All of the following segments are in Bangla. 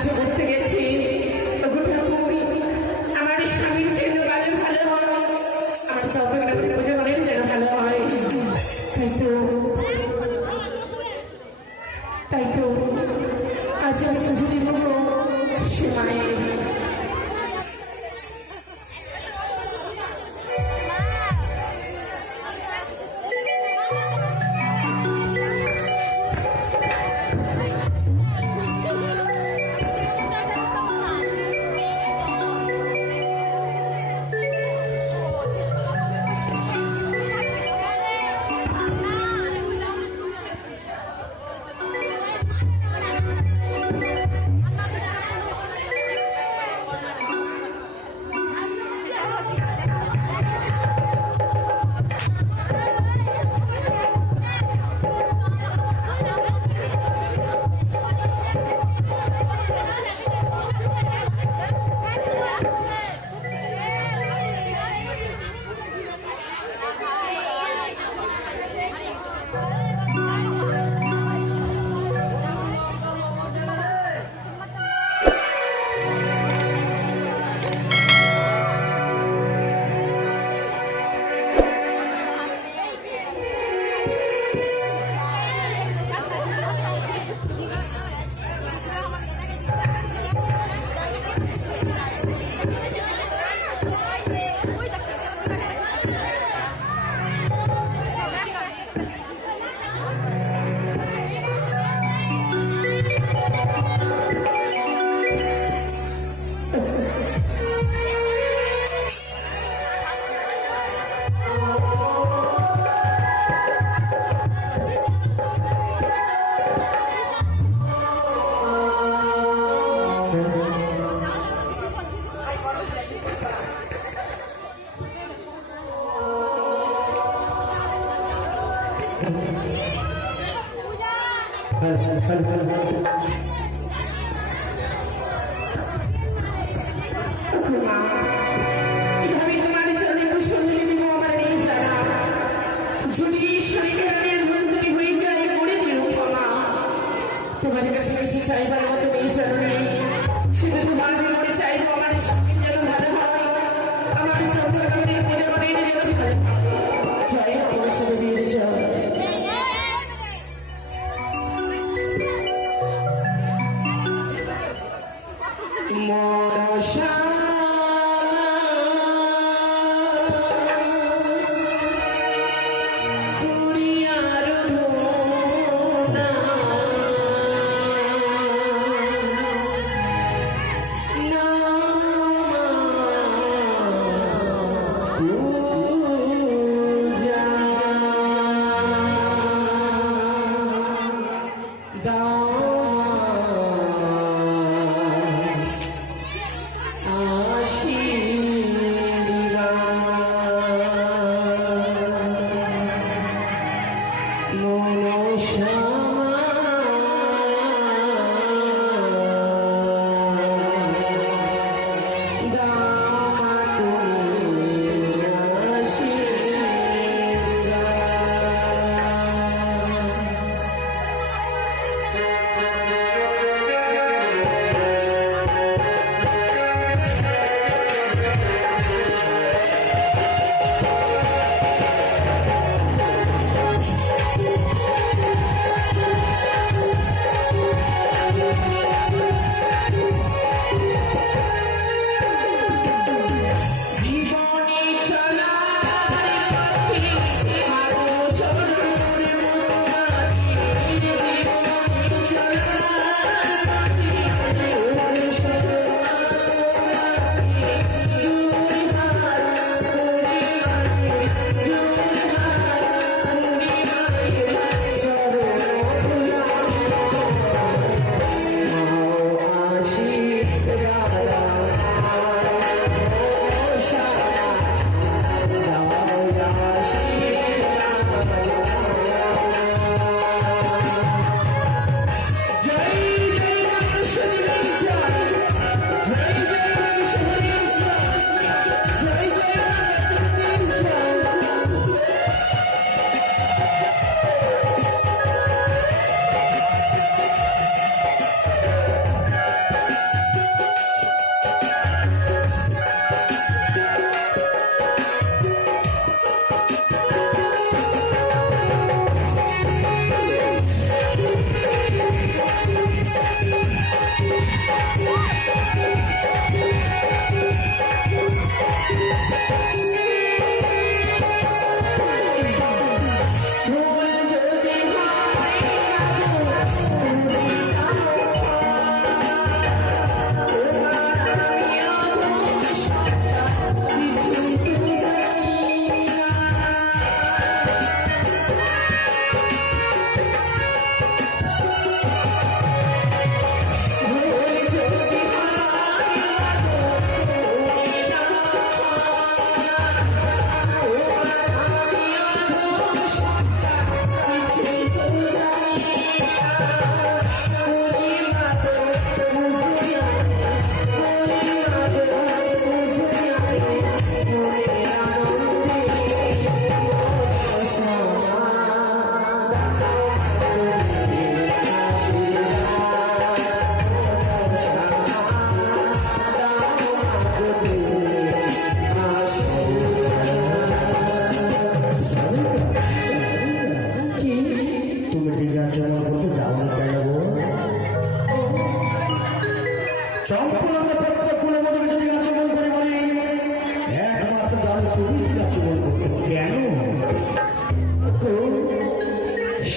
পুজো করতে গেছি, আমার স্বামীর যেন ভালো ভালো হয়, আমার চন্দ্রগ্রামের পুজো অনেক যেন ভালো হয়। তাই তো আজ আমি পুজো দিব সে মায়ের। তোমাদের কাছে কিছু চাইবার মতো নেই চরণে, শুধু তোমার মনে চাইবো আমার স্বামী যেন ভালো হয়, আমাদের চন্দ্রগ্রামের পুজো অনেক যেন ভালো হয়। জয় তোমার সাথে জয়।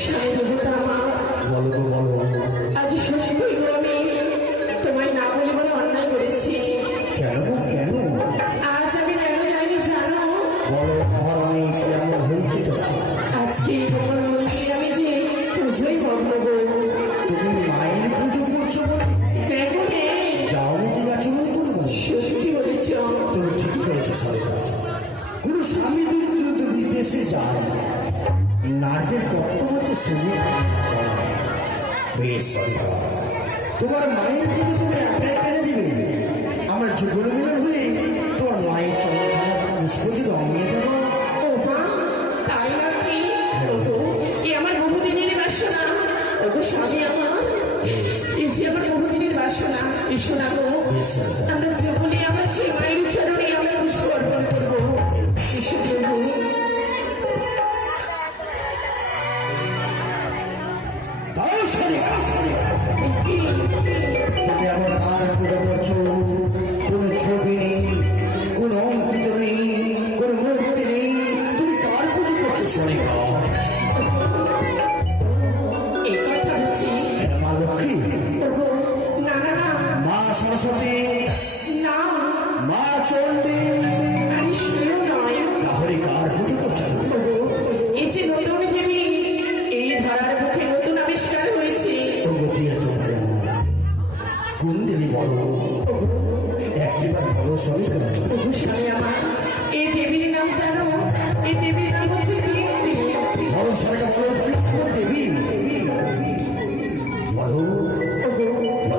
স্বামী দেবতা আমার, বলো গো বলো। আজ ষষ্ঠী হইল আমি তোমায় না বলে বলে অন্যায় করেছি। কেন কেন? আজ আমি কেন যাইনি জানো? বলো মহারানী, কেমন হয়েছে তো? আজকে তোমার মন্দিরে আমি যে পুজোই বন্ধ করবো। তুমি মায়ের পুজো করছো বলে? হ্যাঁ গো রে, যাও ঠিক আছে করবো। সত্যি বলেছ। তুমি ঠিক করেছো সরকার। কোন স্বামী যদি বিদেশে যায়, নারীদের কর্তব্য হচ্ছে সুযোগ বেশ সরকার। তোমার মায়ের পুজো তুমি একা একা দিবে? আমরা যুগল মিলন হয়ে তোমার মায়ের চন্দ্রখানা পুষ্পতি রঙিয়ে দেবো। ও মা, তাই নাকি? ওগো, এ আমার বহুদিনের বাসনা। ওগো স্বামী আমার, এই যে আমার বহুদিনের বাসনা, এসো না গো। আমরা যে বলি আমরা সেই মায়ের চরণে আমরা পুষ্প অর্পণ করবো। এসো প্রভু। তাও সরকার, কি? তুমি আমার মার পুজো করছো, কোনো ছবি নেই, কোনো অঙ্কিত নেই, কোনো মূর্তি নেই, তুমি তার পুজো করছো সরকার। এই কথা বলছি। মা লক্ষ্মী, ওগো, না না না, মা সরস্বতী, না, মা চণ্ডী, আরে সেও নয়। তাহলে কার পুজো করছো? ওগো, এই যে নতুন দেবী, এই ধরার মুখে নতুন আবিষ্কার হয়েছে। ওগো প্রিয় তোমার কোন দেবী বলো? একবার বলো সরকার। ওগো স্বামী আমার, এই দেবীর নাম জানো? এই দেবীর নাম হচ্ছে দেবী। বলো সরকার, বলো কোন দেবী? বলো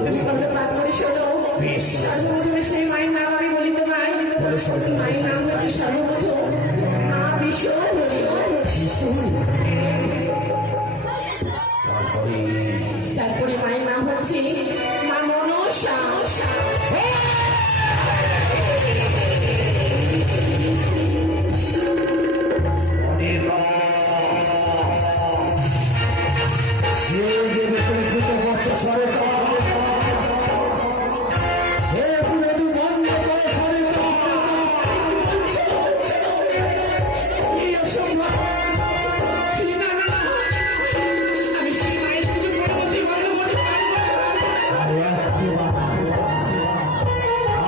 তুমি কর্ণপাত করে শোনো। বেশ। সর্বপ্রথমে সেই মায়ের নাম আমি বলি তোমায়। বলো সরকার। মায়ের নাম হচ্ছে সর্বপ্রথম মা বিশ্বহরি। তারপরে তারপরে মায়ের নাম হচ্ছে মা মনসা। যে দেবী তুমি পুজো করছো সরকার, সে পুজো তুমি বন্ধ করো সরকার। এই অসম্ভব। না, না, না। আমি সেই মায়ের পুজো করতে পারবো না।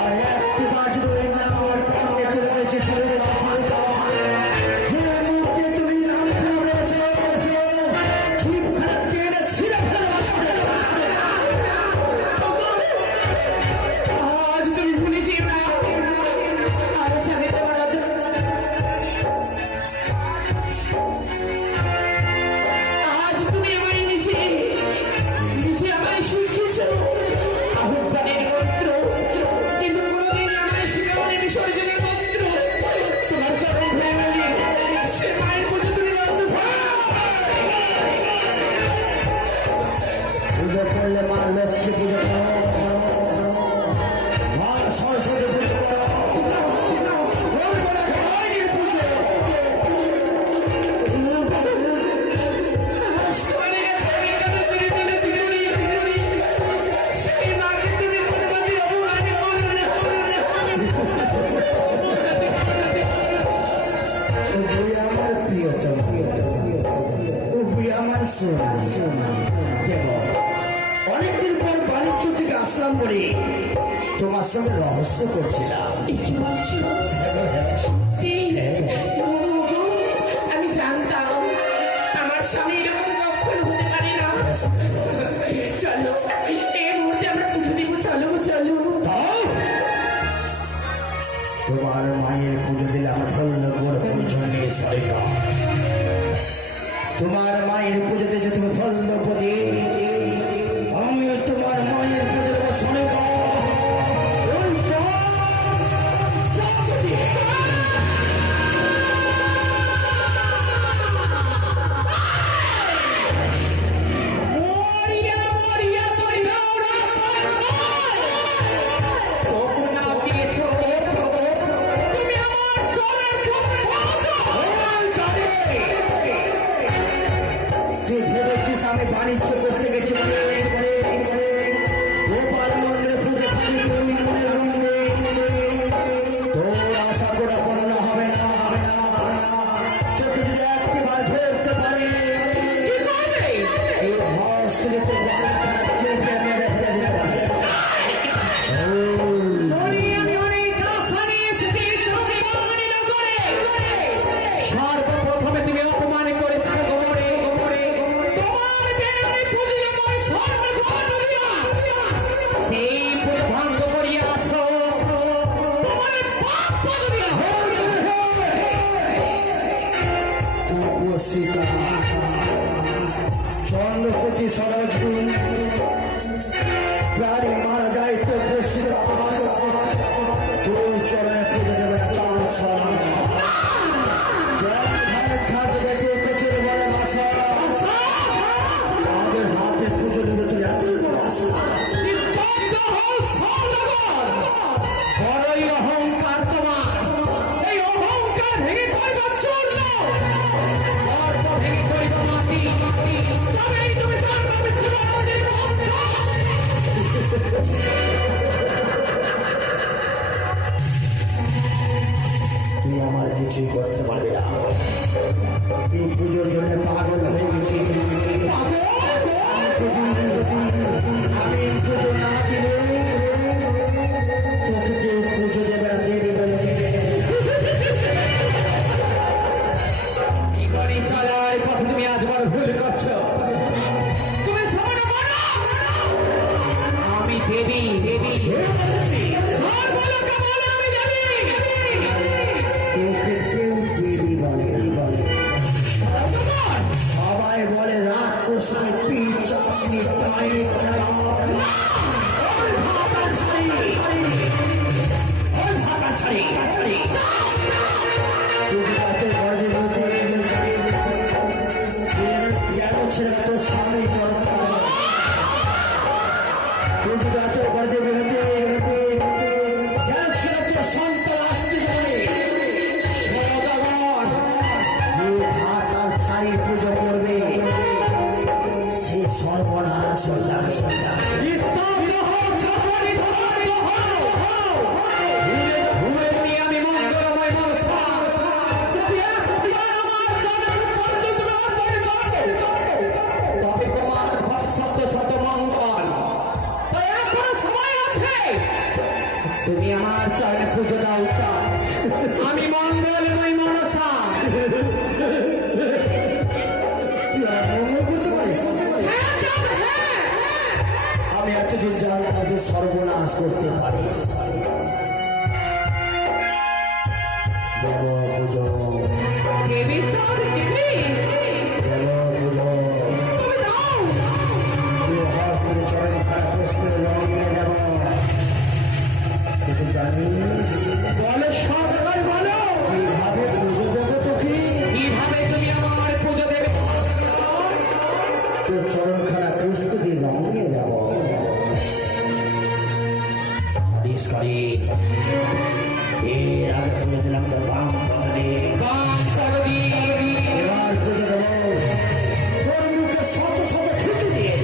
আর একটিবার যদি ওই নাম আমার পণ্ডিত রয়েছে সরকার, যে মুহূর্তে তুমি নাম রয়েছে জীব খারাপ টেনে ছিঁড়ে ফেলো সরকার। আজ তুমি ভুলে যেও না। আজ আমি তোমার আজ তুমি আমায় নিজে আমায় শিখিয়েছ আহ্বানের মন্ত্র, কিন্তু কোনোদিন আমায় শিখাওনি বিসর্জনের মন্ত্র। তোমার চরণ ধরে বলি, সে মায়ের পুজো তুমি বন্ধ করো। পুজো করলে মা লক্ষ্মী পুজো করো, মা সরস্বতী পুজো করো, মায়ের পুজো। সরে গেছে আমি কথা তুমি বলে দিলুরি। সেই মাকে তুমি কোনোদিন অপমান করো না। তুই আমার প্রিয়তম, তুই আমার সোনা সোনা। দেখো অনেকদিন পর বাণিজ্য থেকে আসলাম বলে তোমার সঙ্গে রহস্য করছিলাম। কি বলছো? সত্যি? ওগো, আমি জানতাম আমার স্বামী এরকম কখনো হতে পারে না। চলো এই মুহূর্তে আমরা পুজো দিব। চলো চলো। দাও। তোমার মায়ের পুজো দিলে আমার ফল দেবর পুজো নেই সরকার। তোমার মায়ের পুজো দিয়েছে তুমি ফল দেবো দিয়ে, আমি তোমার মায়ের পুজো দেবো সরকার। মরিয়া মরিয়া মরিয়া কখন দিয়েছ তুমি আমার চরণ তুই ভেবেছিস আমি বাণিজ্য করতে গেছি বলে গোপাল মন্দিরে পুজো খাবি তুই মনে রঙে। তোর আশা করা পড়ানো হবে না, হবে না। তোকে যদি একটিবার ধরতে পারি প্রতি সরজ গুণ প্রাণী মারা যায় তো দোষিত তোর চরণে পুজো দেবে না চাল সরা খাস বেঁচে কচুর বলে বাসা আমাদের হাতে পুজো দিবে তুই এতই বড় আশা বড়ই অহংকার তোমার, এই অহংকার ভেঙে করব চূর্ণ, গর্ব ভেঙে করব মাটি, তবেই তুমি জানবে জীবনের মন্ত্র। তুই আমার কিছুই করতে পারবি না এই পুজোর জন্য পাগল হয়ে গেছি আমি পুজো না দিলে তোকে কেউ পুজো দেবে না দেবে বলে জীবনে চলার পথে তুমি আজ বড় ভুল করছো। তুমি সামনে বলো, আমি দেবী, দেবী সর্বলোকে বলো আমি দেবী। তোকে কেউ দেবী বলে ভগবান, সবাই বলে রাক্ষসী পিচাসী তাই তোর স্বামী সন্তান আসতে পারে যে ভাত আর ছাড়ি পুজো করবে সে সর্বনাশ হয়ে যাবে স্তব্ধ হও, সকলে স্তব্ধ হও। তুমি আমি মঙ্গলময় মনসা, তুমি একবার আমার চরণ স্পর্শ তুমি অর্পণ করো, তবে তোমার ঘর শত শত মঙ্গল। তাই এখনো সময় আছে, তুমি আমার চরণে পুজো দাও। আমি মঙ্গলময় মনসা। তুই আমার মঙ্গল করতে পারিস হ্যাঁ, যাও, হ্যাঁ। আমি এতদিন জানতাম যে সর্বনাশ করতে পারিস দেব পুজো দেবী চর, দেবী, দেব পুজো তুমি দাও। তুই হস্তের চরণ খারাপ পুষ্পে রঙিয়ে দেব তুই জানিস বলো সরকার, বলো কিভাবে পুজো দেবো তোকে কিভাবে তুমি আমার পুজো দেবে। তোর চরণ খারাপ পুষ্প দিয়ে রঙিয়ে দেব জানিস কারি এর আগে পুজো দিলাম তোর বাম পালে বাম করবি, এবার পুজো দেব তোর মুখে শত শত থুতু দিয়ে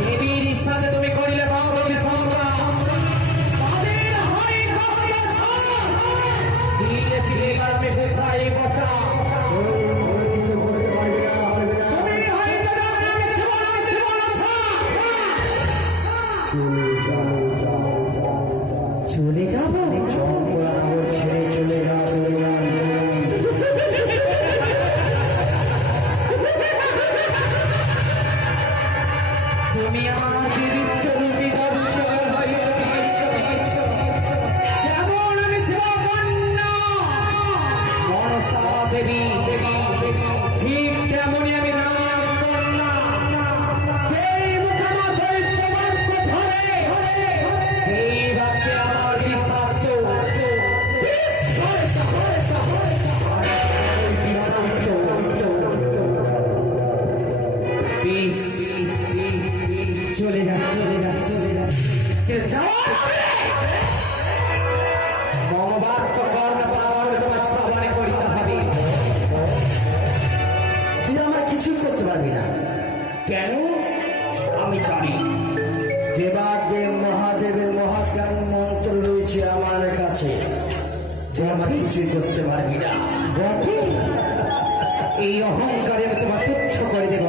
দেবীর সাথে তুমি করিলে বাউরি সংগ্রাম, তাদের হয় ভক্ত সাথ। ধীরে ধীরে আমি বোঝাই বচা, কিছু করতে পারবি না তুমি হইতে যাবে আমি শিবনা, শিবনা সাথ। চলে যাও চলে যাব, চম্পলানগর ছেড়ে চলে যা তুমি আমার দিব্য রূপী দর্শন হইয়া দিয়েছ। যেমন আমি শিবকন্যা মনসা দেবী, ঠিক তেমনি আমি নাগকন্যা। যেই মুখে আমার দৈত্যবাক্য ঝরে, সেই বাক্যে আমার বিষাক্ত বিষ চলে যাচ্ছে, মমবাক্য কর্ণ পাওয়ার তোমার শ্রবণে করিতে হবে। তুই আমার কিছু করতে পারবি না কেন আমি জানি দেবাদেব মহাদেবের মহাজ্ঞান মন্ত্র রয়েছে আমার কাছে তুই আমার কিছুই করতে পারবি না এই অহংকারে আমি তোমার তুচ্ছ করে দেব।